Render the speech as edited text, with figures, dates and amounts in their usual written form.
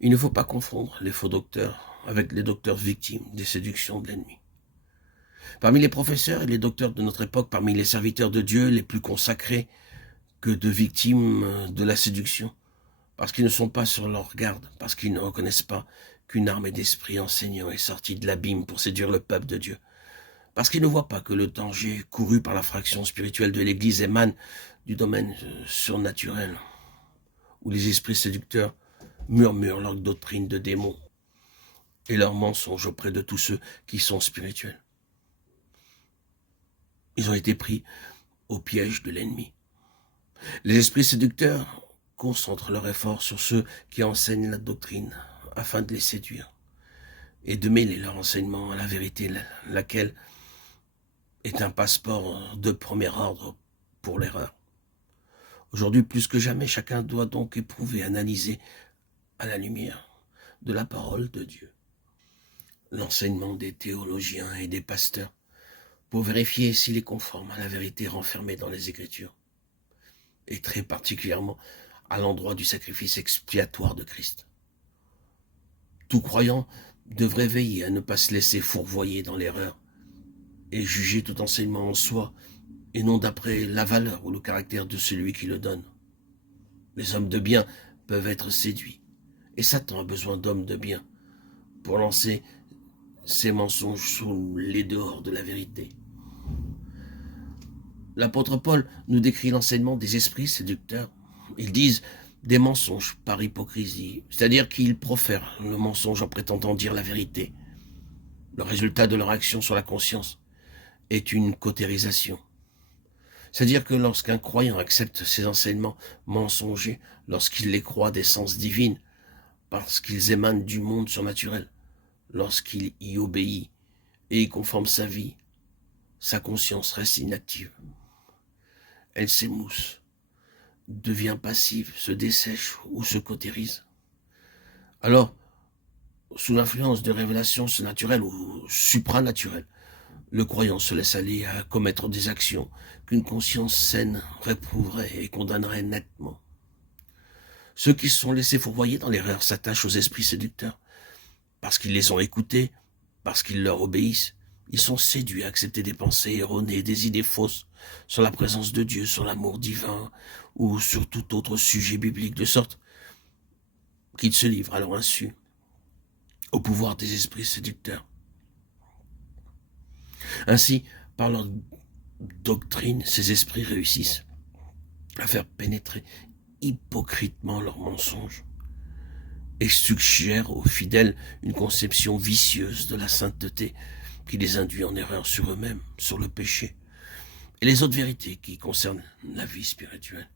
Il ne faut pas confondre les faux docteurs avec les docteurs victimes des séductions de l'ennemi. Parmi les professeurs et les docteurs de notre époque, parmi les serviteurs de Dieu les plus consacrés que de victimes de la séduction, parce qu'ils ne sont pas sur leur garde, parce qu'ils ne reconnaissent pas qu'une armée d'esprits enseignants est sortie de l'abîme pour séduire le peuple de Dieu, parce qu'ils ne voient pas que le danger couru par la fraction spirituelle de l'Église émane du domaine surnaturel, où les esprits séducteurs murmurent leur doctrine de démons et leurs mensonges auprès de tous ceux qui sont spirituels. Ils ont été pris au piège de l'ennemi. Les esprits séducteurs concentrent leurs efforts sur ceux qui enseignent la doctrine afin de les séduire et de mêler leur enseignement à la vérité, laquelle est un passeport de premier ordre pour l'erreur. Aujourd'hui, plus que jamais, chacun doit donc éprouver, analyser à la lumière de la parole de Dieu l'enseignement des théologiens et des pasteurs pour vérifier s'il est conforme à la vérité renfermée dans les Écritures, et très particulièrement à l'endroit du sacrifice expiatoire de Christ. Tout croyant devrait veiller à ne pas se laisser fourvoyer dans l'erreur et juger tout enseignement en soi et non d'après la valeur ou le caractère de celui qui le donne. Les hommes de bien peuvent être séduits, et Satan a besoin d'hommes de bien pour lancer ses mensonges sous les dehors de la vérité. L'apôtre Paul nous décrit l'enseignement des esprits séducteurs. Ils disent des mensonges par hypocrisie, c'est-à-dire qu'ils profèrent le mensonge en prétendant dire la vérité. Le résultat de leur action sur la conscience est une cautérisation. C'est-à-dire que lorsqu'un croyant accepte ces enseignements mensongers, lorsqu'il les croit d'essence divine, parce qu'ils émanent du monde surnaturel, lorsqu'il y obéit et y conforme sa vie, sa conscience reste inactive. Elle s'émousse, devient passive, se dessèche ou se cautérise. Alors, sous l'influence de révélations surnaturelles ou supranaturelles, le croyant se laisse aller à commettre des actions qu'une conscience saine réprouverait et condamnerait nettement. Ceux qui se sont laissés fourvoyer dans l'erreur s'attachent aux esprits séducteurs, parce qu'ils les ont écoutés, parce qu'ils leur obéissent. Ils sont séduits à accepter des pensées erronées, des idées fausses sur la présence de Dieu, sur l'amour divin ou sur tout autre sujet biblique, de sorte qu'ils se livrent à leur insu au pouvoir des esprits séducteurs. Ainsi, par leur doctrine, ces esprits réussissent à faire pénétrer hypocritement leurs mensonges et suggèrent aux fidèles une conception vicieuse de la sainteté qui les induit en erreur sur eux-mêmes, sur le péché et les autres vérités qui concernent la vie spirituelle.